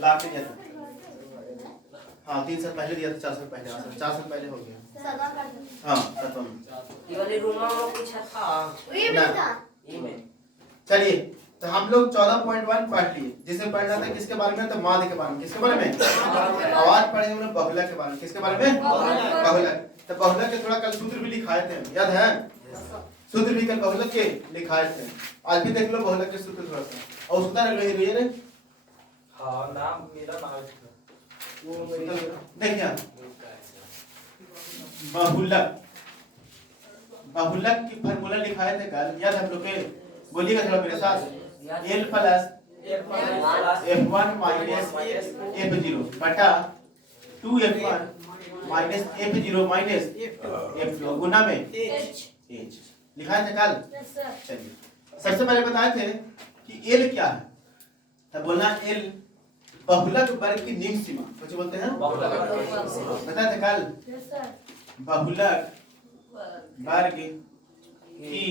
ला के दिया था। हाँ 3 साल पहले दिया था, 4 साल पहले, 4 साल पहले हो गया। हाँ खत्म। चलिए तो हम लोग 14.1 पढ़ लिए। जिसे पढ़ना था किसके बारे में? तो माध्य के बारे में। किसके बारे में? आवाज पढ़े हमने बहुलक के बारे में। किसके बारे में? बहुलक। तो बहुलक के थोड़ा कल सूत्र भी लिखाए थे, याद है? सूत्र भी कल बहुलक के लिखाए थे। आज भी देख लो बहुलक के सूत्र थोड़ा सा। और सूत्र रह गई रे। हाँ नाम मेरा नाम वो देखिए बहुलक, बहुलक की फार्मूला लिखाए थे कल, याद हम लोग के? बोलिएगा थोड़ा मेरे साथ। L plus F1 minus F0 बटा 2F1 minus F0 minus F2 गुना में H लिखाए थे कल। चलिए सबसे पहले बताए थे कि L क्या है, तब बोलना L बहुलक वर्ग की निम्न सीमा। कुछ बोलते हैं बताए थे कल। बहुलक वर्ग की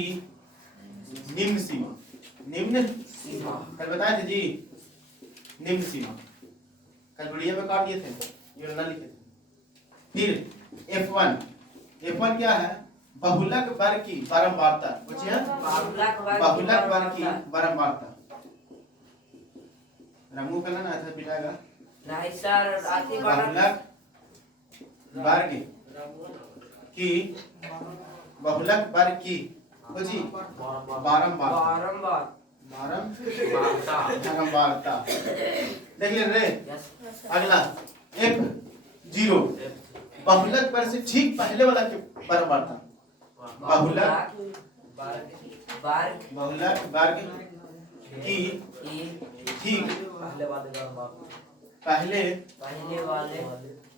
निम्न सीमा, निम्न सीमा कल बताए थे जी। निम्न सीमा कल वीडियो में काट दिए थे, ये ना लिखे थे। फिर F1 क्या है? बहुलक वर्ग की बारंबारता। पूछिए बहुलक वर्ग की बारंबारता। रमू का ना था पिटाएगा। बहुलक वर्ग की, बहुलक वर्ग की कुछ बारंबारता देख ले रे। अगला F0 बहुलक वर्ग से ठीक पहले वाला की बारंबारता। बहुलक वर्ग की ठीक पहले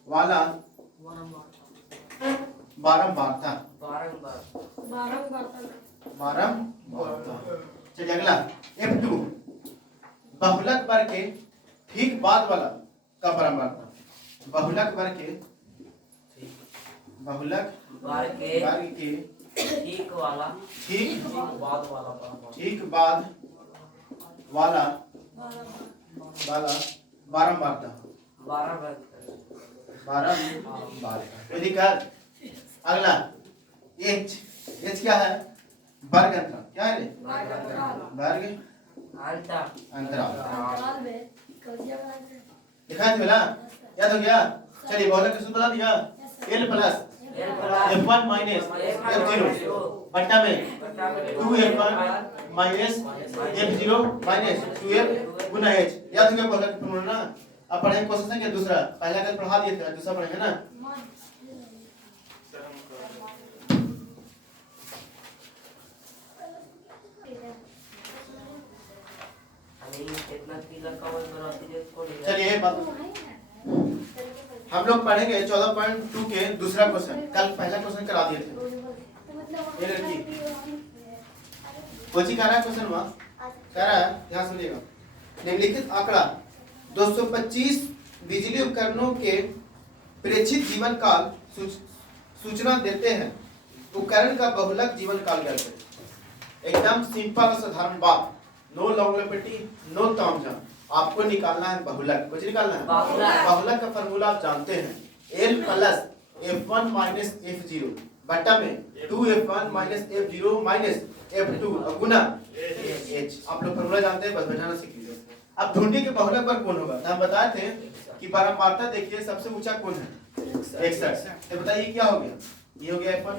वाला बारंबारता। चलिए अगला F2 बहुलक वर्ग के ठीक बाद वाला का बारंबारता। बहुलक वर्ग के ठीक बाद वाला बारंबारता। अगला H क्या है? वर्ग अंतराल। क्या है रे? वर्ग अंतराल दिखाई दिया, याद हो गया? चलिए बहुलक का सूत्र बता दिया। L plus F1 minus F0 बट्टा में 2F1 minus F0 minus 2F गुना H। याद हो गया बहुलक का फॉर्मूला ना? अब पढ़ेंगे क्वेश्चन संख्या दूसरा। पहला कल पढ़ा दिए थे, दूसरा पढ़ेंगे ना। चलिए हम लोग पढ़ेंगे 14.2 के दूसरा क्वेश्चन। कल पहला क्वेश्चन करा दिए थे। ये लड़की कोची कह रहा है क्वेश्चन वहां कह रहा है, ध्यान सुनिएगा। निम्नलिखित आंकड़ा 225 बिजली उपकरणों के प्रेक्षित जीवन काल सूचना देते हैं। उपकरण का बहुलक जीवन काल ज्ञात करें। एकदम सिंपल और साधारण बात, नो लॉन्गेविटी नो तामझाम। आपको निकालना है बहुलक। कुछ निकालना है बहुलक का फॉर्मूला आप जानते हैं। L plus F1 minus F0 बट्टा में 2F1 minus F0 minus F2 गुना H। आप लोग फॉर्मूला जानते हैं, बस बैठाना सीख लीजिए। अब ढूंढिए कि बहुलक वर्ग कौन होगा। हम बताए थे कि बारंबारता देखिए सबसे ऊंचा कौन है? 61। तो बताइए क्या हो गया? ये हो गया F1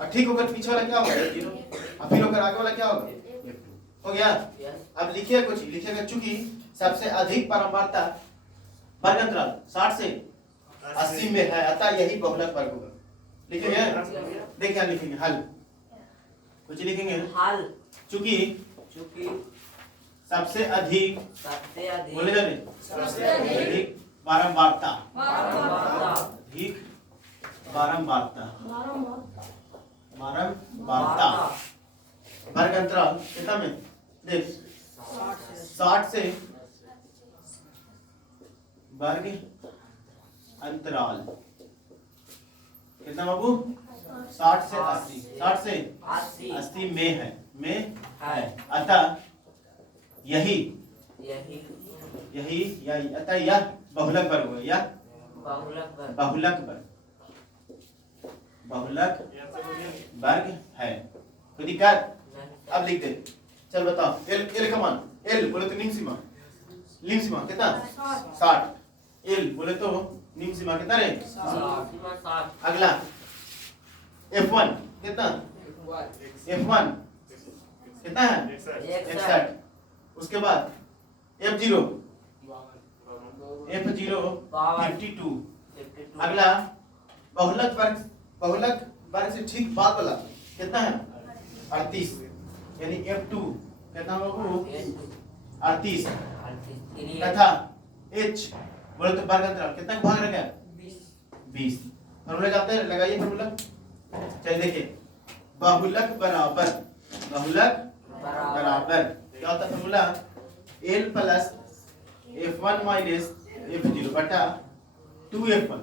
और ठीक होकर पीछे वाला क्या होगा? F0 और फिर होकर आगे वाला क्या होगा? F2 हो गया। अब लिखिए कुछ, लिखिएगा चूंकि सबसे अधिक बारंबारता वर्ग अंतराल 60 से 80 में है, अतः यही बहुलक वर्ग होगा। लिखेंगे? देखिए लिखेंगे हल। कुछ लिखेंगे हल। चूंकि सबसे अधिक बोले जाने सबसे अधिक बारंबारता अधिक बारंबारता वर्ग अंतराल कितना में? देख 60 से वर्ग अंतराल कितना बाबू? 60 से 80, 60 से 80 में है, अतः यही यही यही अतः यह बहुलक वर्ग हुआ, यह बहुलक वर्ग है। कोई दिक्कत? अब लिख दे। चल बताओ एल एल का मान, एल बोले तो निम्न सीमा कितना 60, एल बोले तो निम्न सीमा कितना रे 60। अगला F1 कितना, F1 कितना है 61। उसके बाद F0 52। अगला बहुलक वर्ग से ठीक बाद वाला कितना है 38, यानी F2 कितना होगा 38 तथा H बोले तो वर्ग अंतराल कितना का भाग रहेगा 20। फॉर्मूला जानते हैं, लगाइए फॉर्मूला। चलिए देखिए बहुलक बराबर क्या होता है formula, L plus F1 minus F0 बटा 2F1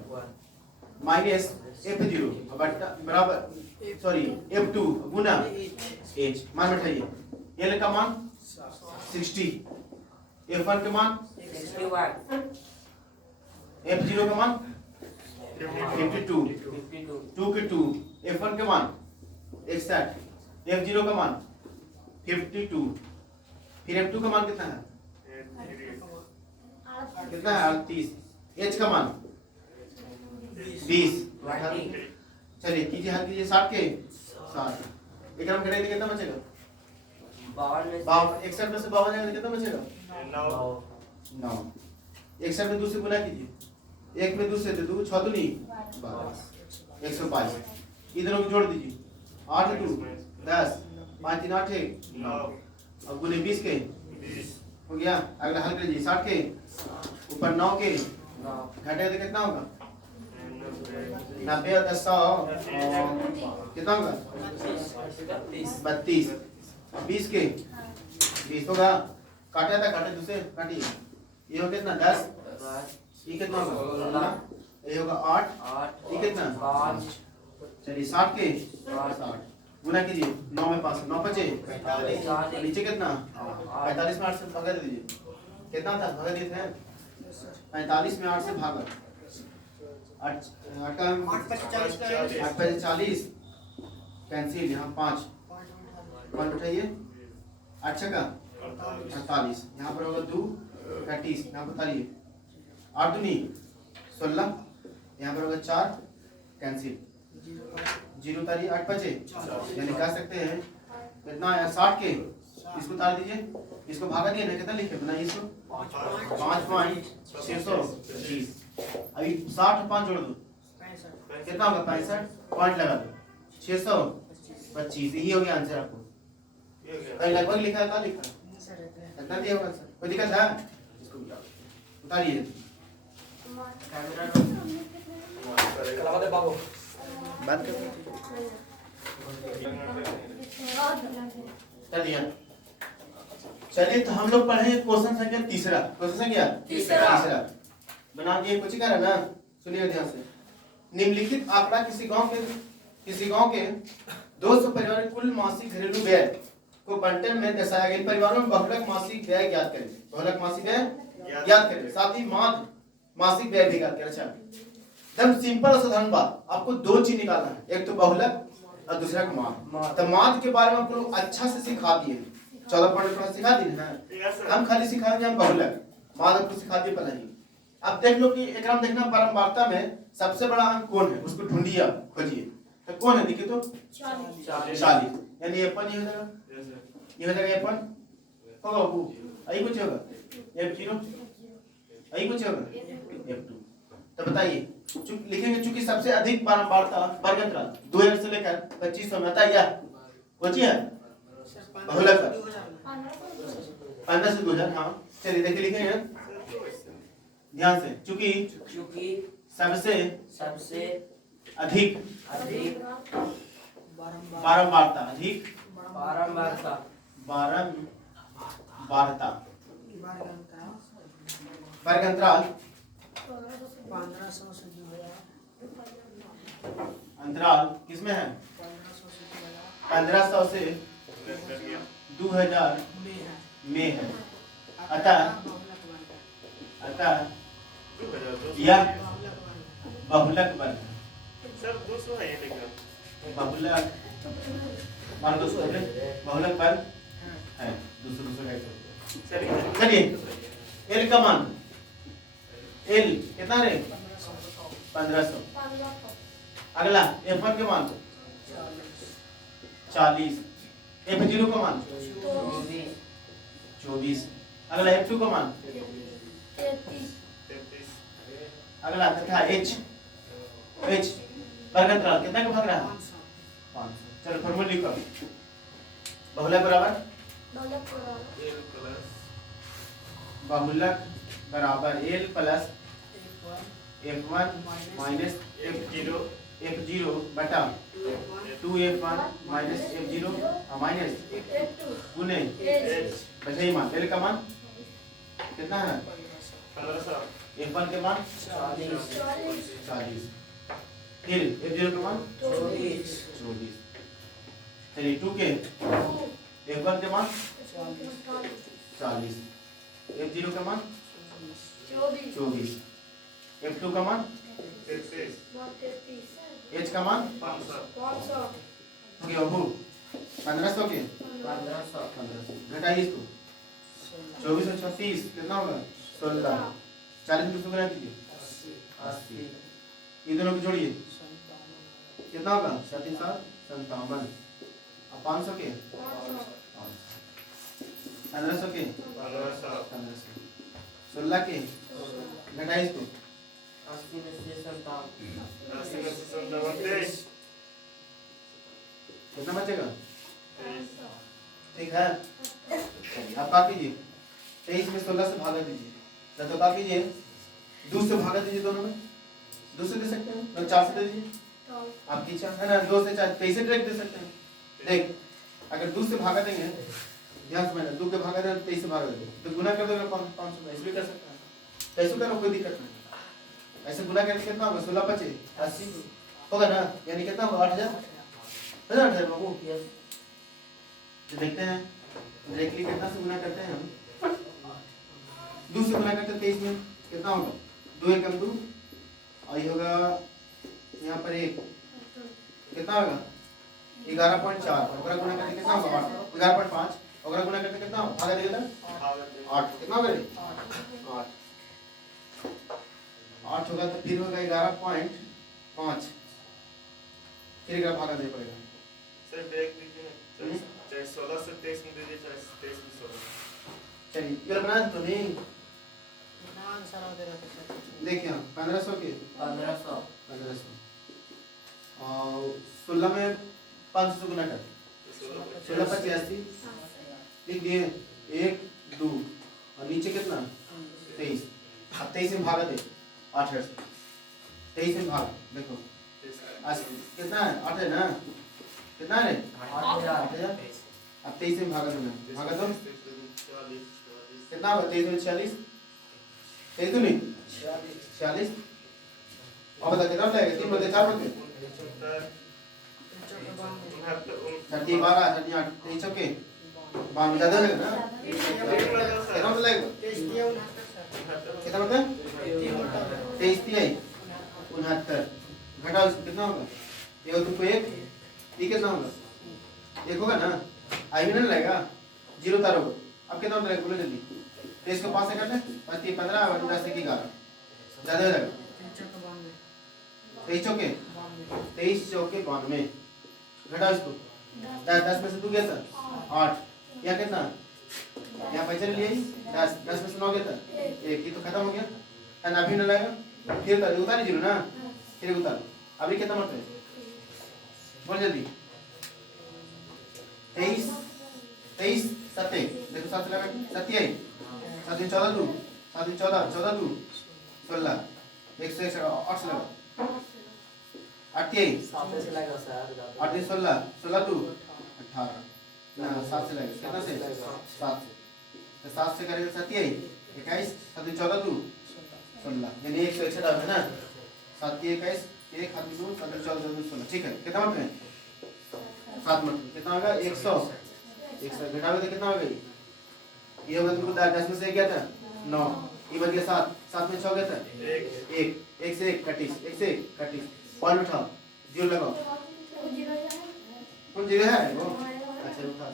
माइनस F0 बटा बराबर F2 गुना H। मान बैठाइए, L का मान 60, F1 का मान 61, F0 का मान 52, 2 के 2, F1 का मान 61, F0 का मान 52, फिर F2 का मान कितना है 38, H का मान 20। चलिए कीजिए, हल कीजिए 60 के 60, एक हम करेंगे कितना बचेगा 61 में से 52 जाएगा कितना बचेगा 9। 61 में 2 से गुना कीजिए, 1 में 2 से 2 6 दूनी 122, इधर को जोड़ दीजिए 8 2 10 5 3 8 9, अब गुने 20 के हो गया। अगला हल कीजिए 60 के ऊपर 9 के घटाए तो कितना होगा 90 और 10 100 कितना होगा 32, 20 के 20 होगा, काटा था काटे दूसरे काटिए, ये हो कितना 10, ये कितना होगा ये होगा 8, ये कितना 5। चलिए 60 के 60 गुना कीजिए, 9 में 5 9 बचे 45, नीचे कितना 45 में 8 से भागा दीजिए, कितना था भागा दिए थे 45 में 8 से भागा 8 40 कैंसिल, यहाँ 5 उठाइए 8 का 48, यहाँ पर होगा 2 35, यहाँ पर तारिए 8 दूनी 16, यहाँ पर होगा 4 कैंसिल 0 तारिए 8 बचे, यानी कह सकते हैं कितना आया 60 के, इसको तार दीजिए, इसको भागा दिए ना कितना लिखे बनाइए इसको 5.620। अभी 60 और 5 जोड़ दो कितना होगा 65, पॉइंट लगा दो 625, यही हो गया आंसर आपको। कहीं लगभग लिखा है, क्या लिखा है कितना दिया होगा आंसर, कोई दिक्कत है इसको उतारिए बात कर दिया। चलिए तो हम लोग पढ़े क्वेश्चन संख्या तीसरा, क्वेश्चन संख्या तीसरा बना दिए कुछ कर ना, सुनिए ध्यान से। निम्नलिखित आंकड़ा किसी गांव के 200 परिवार के कुल मासिक घरेलू व्यय को बंटन में दर्शाया गया। परिवारों में बहुलक मासिक व्यय ज्ञात करें, बहुलक मासिक व्यय ज्ञात करें, साथ ही मासिक व्यय भी ज्ञात करें। अच्छा एकदम सिंपल और साधारण बात, आपको 2 चीज निकालना है, एक तो बहुलक और दूसरा माद। तो माद के बारे में आपको अच्छा से सिखा दिए, 14 पॉइंट सिखा दिए ना, हम खाली सिखा दिए हम बहुलक, माद आपको सिखा दिए पहले ही। अब देख लो कि एक देखना परम्पराता में सबसे बड़ा अंक कौन है, उसको ढूंढिए खोजिए, तो कौन है देखिए तो 40, यानी F1 ये हो जाएगा, ये हो जाएगा F1 होगा वो, आई कुछ होगा F0, आई कुछ होगा F2। तो बताइए लिखेंगे, चूंकि सबसे अधिक बारंबारता वर्ग अंतराल 2000 से लेकर 2500 में आता है, कौन सी है बहुलक 15 से 2000। हाँ चलिए देखिए लिखेंगे ध्यान से, चूंकि सबसे अधिक बारंबारता वर्ग अंतराल 1500 से 2000 अंतराल किसमें है 1500 से 2000 में है। अतः अतः यह बहुलक वर्ग है। सर 200 है ये लेकर बहुलक मान 200 है बहुलक वर्ग है 200 का चलिए एल का मान एल कितना रे 1500। अगला F1 के मान 40। F0 का मान 24। अगला F2 का मान 33 अगला तथा H वर्गंतराल कितना का भाग रहा है 500। चलो फॉर्मूला लिखो बहुलक बराबर बहुलक बराबर L plus F1 minus F0 बटा 2F1 माइनस F0 माइनस गुने बचा ही मान L का मान कितना है 1500 F1 के मान 40। फिर F0 का मान 24। चलिए 2 के F1 के मान 40। F0 का मान 24। F2 का मान 33 H का मान 500 ओके बाबू 1500 के 1500 घटाइए इसको 24 और 36 कितना होगा 16। 40 में 200 गुना कीजिए 80। ये दोनों को जोड़िए कितना होगा 7 7 57। अब 500 के 1500 के 1500 16 के घटाइए इसको 80 में से 57 कितना बचेगा ठीक है। अब क्या कीजिए 23 में 16 से भागा दीजिए तो क्या कीजिए 2 से भागा दीजिए दोनों में 2 से दे सकते हैं तो 4 से दे दीजिए आपकी इच्छा है ना 2 से 4 23 से डायरेक्ट दे सकते हैं। देख अगर 2 से भागा देंगे ध्यान से मैंने 2 के भागा दें 23 से भागा देंगे तो गुना कर दोगे 500 ऐसे भी कर सकते हैं ऐसे करो कोई दिक्कत नहीं। ऐसे गुना करके कितना होगा 16 5 80 होगा ना यानी कितना होगा 8000 है बाबू। तो देखते हैं डायरेक्टली कितना से गुना करते हैं हम 2 से गुना करते हैं 23 में कितना होगा 2 1 2 और ये होगा यहाँ पर 1 कितना होगा 11.4 अगर गुना करके कितना होगा 11.5 अगर गुना करके कितना होगा भागा देगा 8 कितना होगा 8 होगा तो फिर होगा 11.5 फिर का भागा देना पड़ेगा सर देख दीजिए चाहे 16 से 23 में दीजिए चाहे 23 में 16। चलिए ये बना तो नहीं देखिए 1500 के 1500 और 16 में 500 से गुना कर 16 85 लिख दिए 1 2 और नीचे कितना 23 अब 23 में भागा दे 8 है 23 में भाग देखो कितना है 8 है ना कितना है 8000 अब 23 में भागा देना भागा दो कितना होगा 23 में 46 तो नहीं 46 और बता कितना लगेगा 3 बटे 4 बटे 30 12 30 8 23 के 52 ज्यादा लगेगा ना कितना लगेगा कितना बटे 23 3 69 घटाओ इसको कितना होगा ये तुमको 1 ये कितना होगा 1 होगा ना आई भी नहीं लगेगा 0 तारोगे अब कितना लगेगा बोलो जल्दी 23 को 5 से काट ले 15 और 10 से 11 ज्यादा हो जाएगा 23 चौके 23 चौके 92 घटाओ इसको 10 में से 2 गया था 8 यहाँ कितना यहाँ पैसे लिए 10 में से 9 गया था 1 ये तो खत्म हो गया है अभी ना लगेगा फिर उतार 0 ना फिर उतार अभी कितना मत है बोल जल्दी 23 7 देखो 7 लगा 7 14 2 7 14 14 2 16 108 लगा 8 8 16 16 2 18 ना 7 से लगेगा कितना से 7 से 7 से करेगा 7 21 7 14 2 16 यानी 161 है ना 7 21 1 हाथ 2 7 14 2 16 ठीक है कितना मत है 7 मत कितना होगा 100 घटाओगे तो कितना होगा ये होगा तुमको 10 में से क्या था 9, ये बच गया 7, 7 में 6 गया था एक 1 से 1 कटिस, 1 से 1 कटिस, पॉइंट उठाओ, 0 लगाओ, कौन 0 है वो? अच्छा उठा,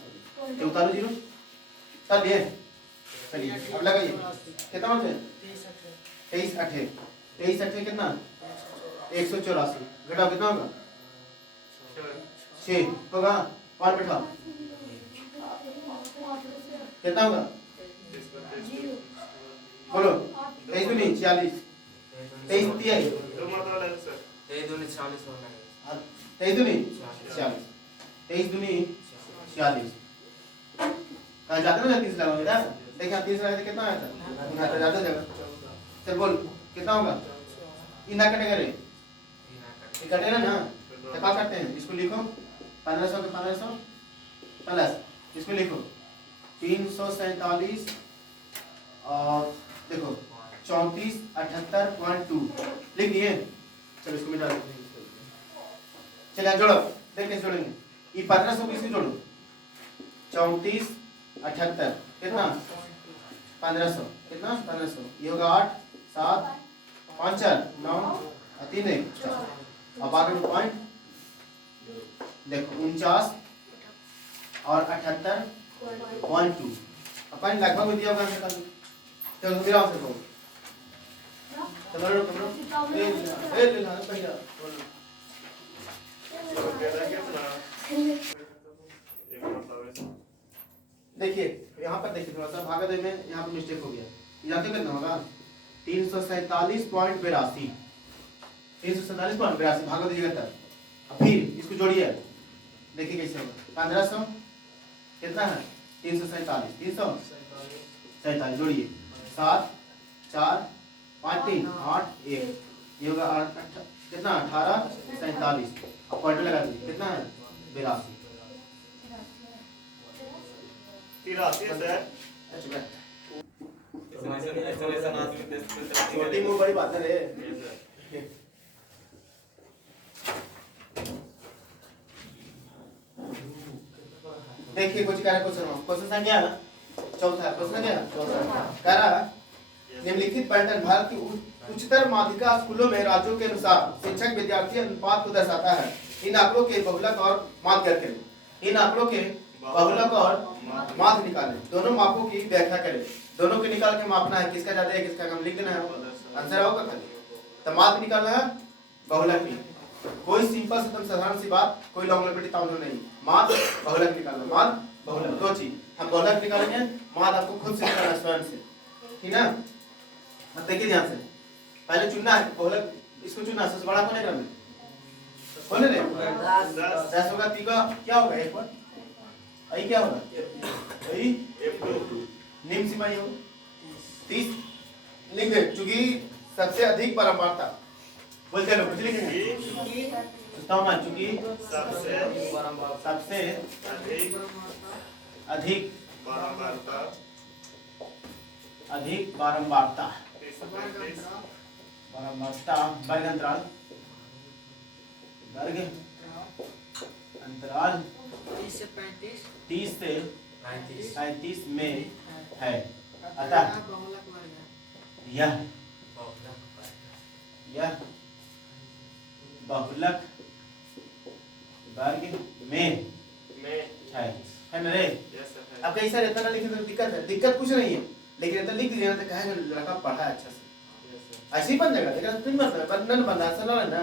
ये उतारो 0, उतार दिए, चलिए अब लगाइए, कितना बचे? 23 8, 23 8 कितना? 184, घटाओ कितना होगा? 6 होगा, और बैठाओ कितना होगा? बोलो 23 दूनी 46, 23 तिहाई, 23 दूनी 40 होना है। 23 दूनी 46, 23 दूनी 46, कहाँ जाते ना 30 लगाओगे ना? देखिए 30 लगाए थे कितना आया था? यहाँ तो जाते जगह, चल बोल कितना होगा? इना कटेगा रे, ये कटेगा ना? तो क्या करते हैं? इसको लिखो 1500 के 1500 प्लस इसको लिखो 347 और देखो 3478.2 लिख दिए। चलो इसको मिटा दो, चलिए जोड़ो, देख कैसे जोड़ेंगे। ये 1500 को इसमें जोड़ो, 3478 कितना? 1500 कितना? 1500, ये होगा 8 7 5 4 9 और 3 1 4 अब आगे पॉइंट देखो 49 और 78.2 अपन लगभग दिया होगा निकाल। चलो मेरा आंसर करो, चलो ले ला भैया देखिए यहाँ पर देखिए थोड़ा सा भागादय में यहाँ पर मिस्टेक हो गया। यहाँ पे कितना होगा? 347.82, 347.82 भागा दीजिएगा तब। अब फिर इसको जोड़िए, देखिए कैसे होगा। 1500 कितना है? 347, 347 जोड़िए 7 4 5 3 8 1, ये होगा कितना? 18 47, अब पॉइंट लगा दीजिए कितना है? 82। छोटी मुंह बड़ी बात है रे। देखिए कुछ कह रहा क्वेश्चन, क्वेश्चन संख्या चौथा, क्वेश्चन क्या? चौथा कह रहा निम्नलिखित पैटर्न भारत की उच्चतर माध्यमिक स्कूलों में राज्यों के अनुसार शिक्षक विद्यार्थी अनुपात को दर्शाता है। इन आंकड़ों के बहुलक और माध्य करें। इन आंकड़ों के बहुलक और माध्य निकालें, दोनों मापों की व्याख्या करें। दोनों के निकाल के मापना है, किसका ज्यादा है किसका कम लिख देना है, आंसर होगा खाली। तो माध्य निकालना है, बहुलक भी। कोई सिंपल से साधारण सी बात, कोई लॉन्ग ताउन नहीं। माध्य बहुलक निकालना, माध्य बहुलक दो चीज। हम बहुलक निकालेंगे, माध्य आपको खुद से निकालना है स्वयं से, ठीक ना? अब देखिए ध्यान से, पहले चुनना है बहुलक, इसको चुनना है। सबसे बड़ा कौन है क्रम में? बोले रे 10 होगा, तीका क्या होगा? एक बार आई क्या होगा? आई F2 निम्न सीमा ये होगा 30 लिख दे, चूंकि सबसे अधिक बारंबारता बोलते लोग कुछ लिखेंगे तो मान, चूंकि सबसे अधिक बारंबारता वर्ग अंतराल 30 से 35 में है, अतः यह बहुलक वर्ग में है ना रे? अब कई सारे इतना लिखे तो दिक्कत कुछ नहीं है, लेकिन इतना लिख दिया तो कहेगा लड़का पढ़ा अच्छा से, ऐसे ही बन जाएगा। लेकिन फिर मतलब बंधन बंधा सा ना ना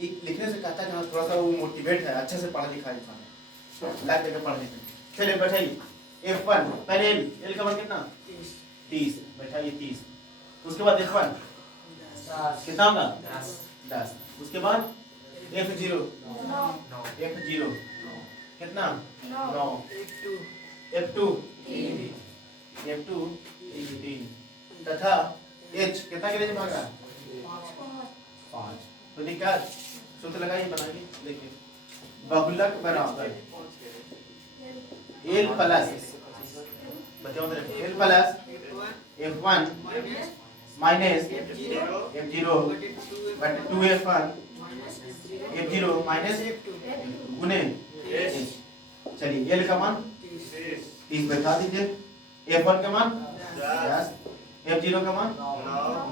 लिखने से कहता है थोड़ा सा वो मोटिवेट है, अच्छे से पढ़ा लिखा इंसान है, लाइक करके पढ़ लेते। चलिए बैठाइए F1 पहले L का मान कितना? 30 बैठाइए 30। उसके बाद F1 कितना होगा? 10। उसके बाद F0 कितना? 9। F2 3 तथा H कितना के लिए भागा? 5। तो निकाल सूत्र लगाइए, बनाइए। देखिए बहुलक बराबर L plus F1 minus F0 बटे 2F1 F0 माइनस गुने H। चलिए L का मान 30 बैठा दीजिए, F1 का मान 10, F0 का मान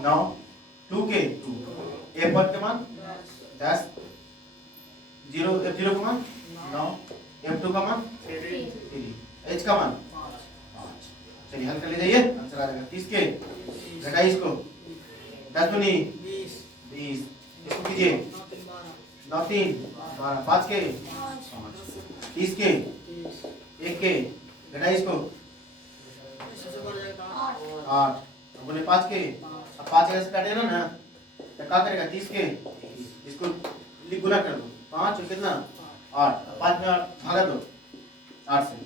9 9, 2 के 2, F1 का मान 10, F0 का मान 9, F2 का मान 3, H का मान 5। चलिए हल कर ले जाइए, आंसर आ जाएगा 30 के। घटाइए इसको, 10 दूनी 20, इसको कीजिए 9 3 12, 5 के 30 के, 1 के घटाइए इसको 8, बोले 5 के। अब 5 से काटेगा ना तो क्या करेगा 30 के, इसको गुना कर दो 5 और कितना 8, 5 में 8 भागा दो 8 से,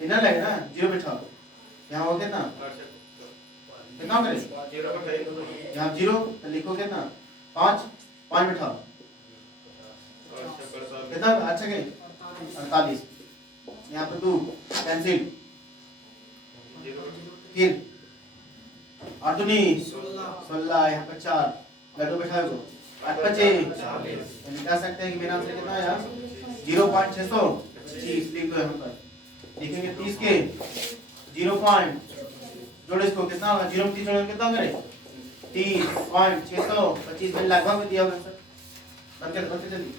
इतना लगेगा ना 0 बिठाओ, यहाँ हो कितना कितना करें 0 का करें यहाँ 0 तो लिखो कितना 5 5 बिठाओ कितना अच्छा के 48, यहाँ पे 2 कैंसिल, फिर 8 दूनी 16, यहाँ पे 4 लड्डू बैठा दो 8 25, कह सकते हैं कि मेरा आंसर कितना आया 0.625 लिख दो यहाँ पर, लिखेंगे 30 के 0. जोड़ो इसको कितना होगा 0 में 30 जोड़ो कितना करे 30.625 में लगभग में दिया होगा सर, बंद कर जल्दी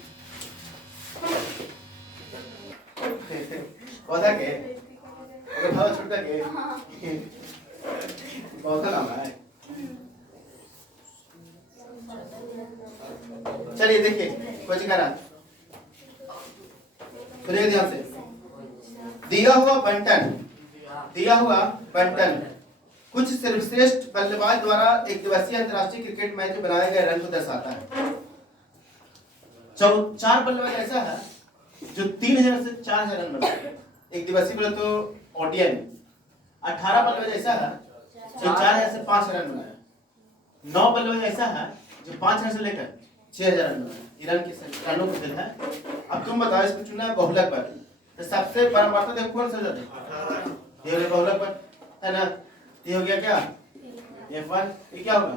पौधा के अगर भाव छुटका के पौधा नाम है। चलिए देखिए कुछ करा सुनिए ध्यान से, दिया हुआ बंटन कुछ सर्वश्रेष्ठ बल्लेबाज द्वारा एक दिवसीय अंतर्राष्ट्रीय क्रिकेट मैच में बनाए गए रन को दर्शाता है। 4 बल्लेबाज ऐसा है जो 3000 से 4000 रन बनाए एक दिवसीय बोले तो ओडीआई में। 18 बल्लेबाज ऐसा है जो 4000 से 5000 रन बनाए, 9 बल्लेबाज ऐसा है जो 5000 से लेकर 6000 रन बनाए। ईरान के रनों को खेल है। अब तुम बताओ इसको चुना है बहुलक पर, तो सबसे परमात्मा देखो कौन सा जाता है ये वाले बहुलक पर है ना, ये हो गया क्या F1, ये क्या होगा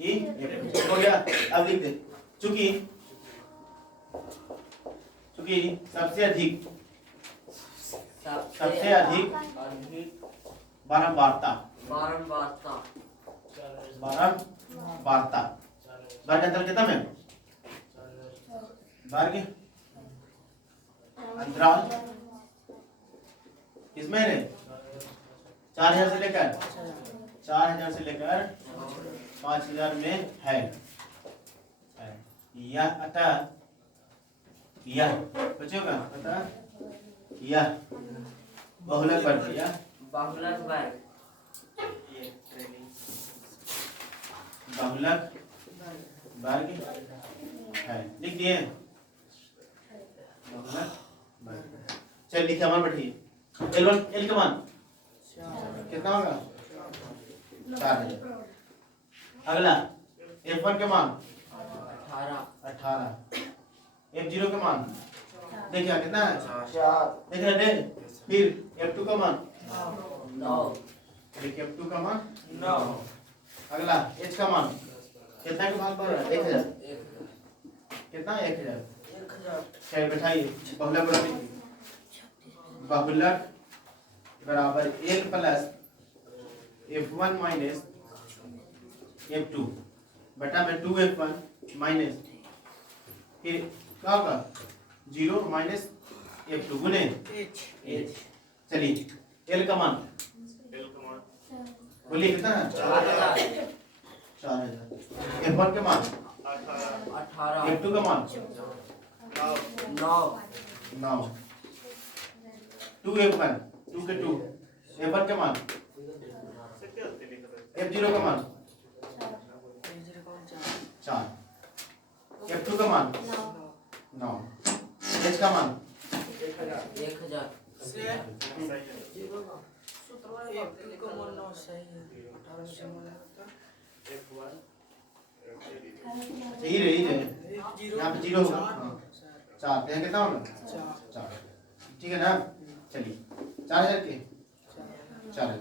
E F2 हो गया। अब लिख दे चूंकि सबसे अधिक बारंबारता बार के अंतर कितना में बार के अंतराल किसमें है 4000 से लेकर 5000 में है यह अतः यह बचेगा अतः यह बहुलक वर्ग यह बहुलक वर्ग है, लिख दिए बहुलक वर्ग। चल लिखिए हमारे बैठिए एल का मान कितना होगा 4000। अगला F1 के मान 18, F0 का मान देखिए कितना है 4, देख रहे हैं। फिर F2 का मान 9, F2 का मान 9। अगला H का मान कितना के भाग पड़ रहा है 1000, कितना 1000। चलिए बैठाइए बहुलक बराबर L plus F1 minus F2 बटा में 2F1 माइनस फिर क्या होगा 0 माइनस F2 गुने H। चलिए L का मान बोलिए कितना है 4000। F1 के मान 18, F2 का मान 9, 2F1 2 के 2, F1 के मान F0 का मान 4, F2 का मान 9, H का मान 1000। यही रही यहाँ पे 0 होगा 4 यहाँ कितना होगा 4, ठीक है ना। चलिए 4000 के 4000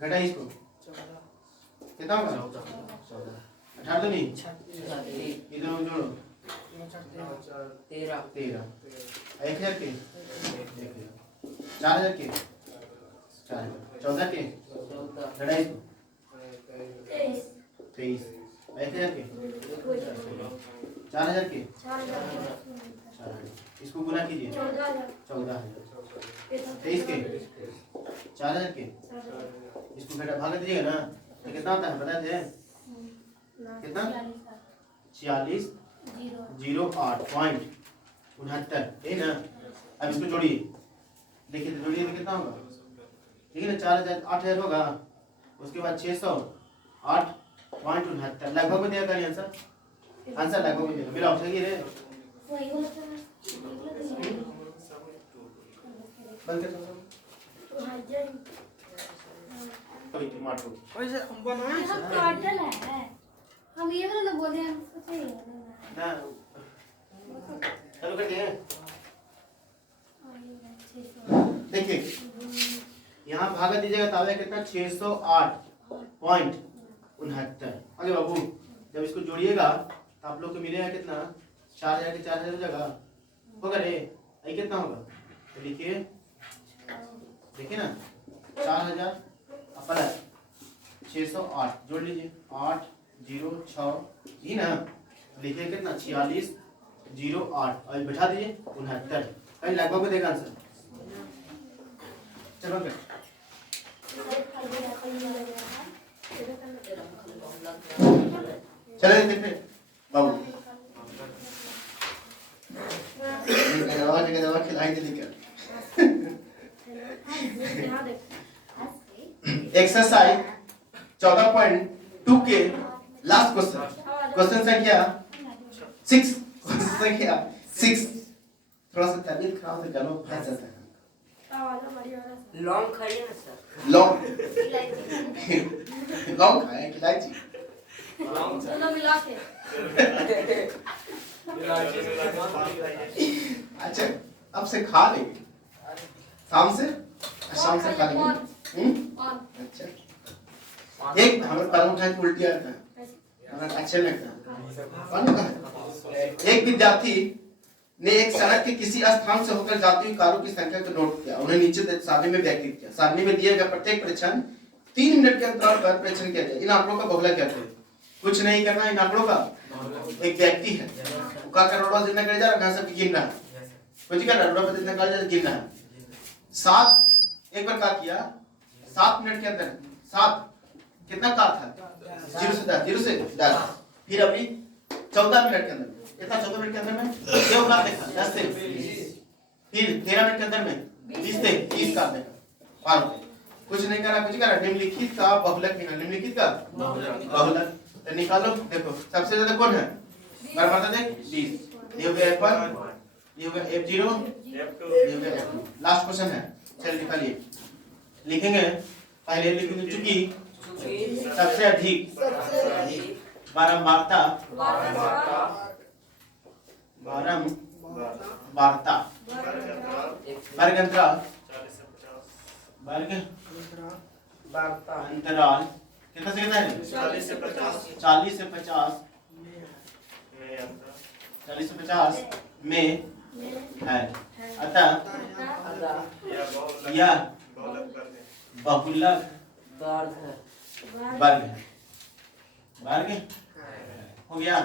घटाइए इसको कितना होगा 18 तो नहीं इधर जोड़ो 13 1000 के 4000 के 4000 14 के घटाइए इसको 23 1000 के 4000 के 4000 इसको गुना कीजिए 14000 23 के 4000 के इसको घटा भाग दीजिएगा ना तो कितना होता है बता दे कितना 46.08 है ना। अब इसको जोड़िए देखिए तो जोड़िए तो कितना होगा ठीक है ना 4000 8000 होगा उसके बाद 608.69 लगभग में दिया करिए आंसर लगभग में दिया मेरा ऑप्शन ये रे बंद कर टमाटर वैसे हम बनाए हम काटल है हम ये वाला बोल रहे हैं उसको सही है ना चलो करते हैं देखिए यहाँ भागा दीजिएगा तो आएगा कितना 608.69 आगे बाबू जब इसको जोड़िएगा तो आप लोग को मिलेगा कितना 4000 के 4000 हो जाएगा होगा रे ये कितना होगा तो लिखिए देखिए ना 4000 प्लस 608 जोड़ लीजिए 806 ये ना लिखिए कितना 4608 और बैठा दीजिए 69 कहीं लगभग में देगा आंसर चलो कर चले देखते बाबू दवा खिलाई दे लेकर एक्सरसाइज 14.2 के लास्ट क्वेश्चन संख्या 6 थोड़ा सा तबीयत खराब है गलों फंस जाता है लॉन्ग खाइए ना सर लॉन्ग खाए इलायची दोनों मिला के अच्छा अब से खा लेंगे शाम से खा लेंगे अच्छा एक हमें पालक खाए तो उल्टी आता है हमें अच्छा लगता है एक विद्यार्थी ने एक सड़क के किसी स्थान से होकर जाती हुई कारों की संख्या को नोट किया उन्हें नीचे सारणी में व्यक्तित किया सारणी में दिए गए प्रत्येक परीक्षण 3 मिनट के अंतराल पर परीक्षण किया जाए इन आंकड़ों का बहुला कहते हैं कुछ नहीं करना इन आंकड़ों का एक व्यक्ति है वो क्या कर रहा है जितना कर जा रहा है सब गिन रहा है कुछ कर रहा है जितना कर जा गिन रहा है 7 एक बार क्या किया 7 मिनट के अंदर 7 कितना काल था 0 से 10 फिर अभी 14 मिनट के अंदर कितना 14 मिनट के अंदर में क्यों काल देखा 10 से फिर 13 मिनट के अंदर में 20 से 30 काल देखा पार कुछ नहीं करा कुछ करा निम्नलिखित का बहुलक निकाल निम्नलिखित का बहुलक तो निकालो देखो सबसे ज्यादा कौन है बार बता दे 20 ये हो गया f1 ये हो गया f0 ये हो गया f2 लास्ट क्वेश्चन है चल निकालिए लिखेंगे पहले लिखेंगे चूंकि सबसे अधिक बारंबारता वर्ग अंतराल कितना से कितना है 40 से 50 में है अतः यह बहुलक वर्ग हो गया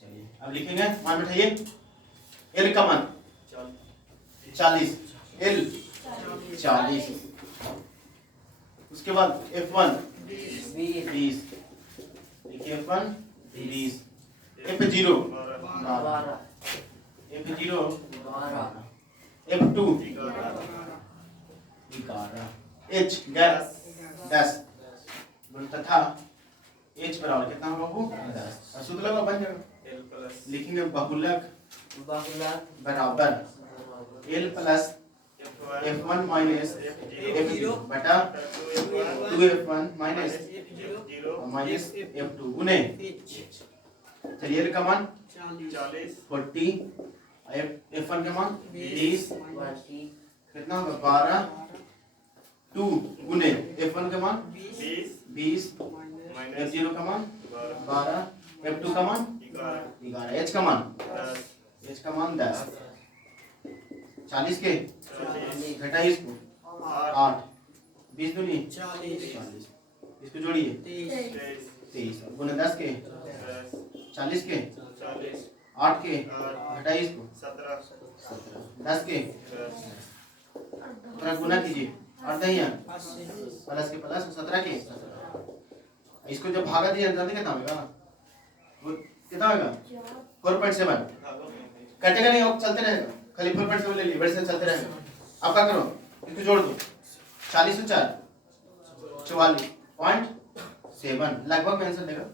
चलिए अब लिखेंगे मान बैठाइए एल का मान 40 एल 40 उसके बाद f1 20 देखिए f1 20 f0 12 f0 f2 11 h 10 तथा h बराबर कितना होगा वो 10 सूत्र लगा बन जाएगा लिखेंगे बहुलक बराबर l plus f1 minus f0 बटा 2f1 माइनस f2 गुने चलिए l का मान 40 f1 का मान 20 कितना होगा 12 2 गुने f1 का मान 20 f0 का मान 12 f2 का मान 11 h का मान 10 40 के घटा इसको 8 20 दूनी 40 इसको जोड़िए 23 गुना 10 के 10 40 के 40 8 के 8 28 को 17 10 के 10 थोड़ा गुना कीजिए और दहिया प्लस के प्लस 17 के 17 इसको जब भागा दिया जानते कितना होगा वो कितना होगा 4.7 कटेगा नहीं और चलते रहेगा खाली 4.7 ले लिए बड़े से चलते रहेगा अब क्या करो इसको जोड़ दो 40 और 4 44.7 लगभग आंसर देगा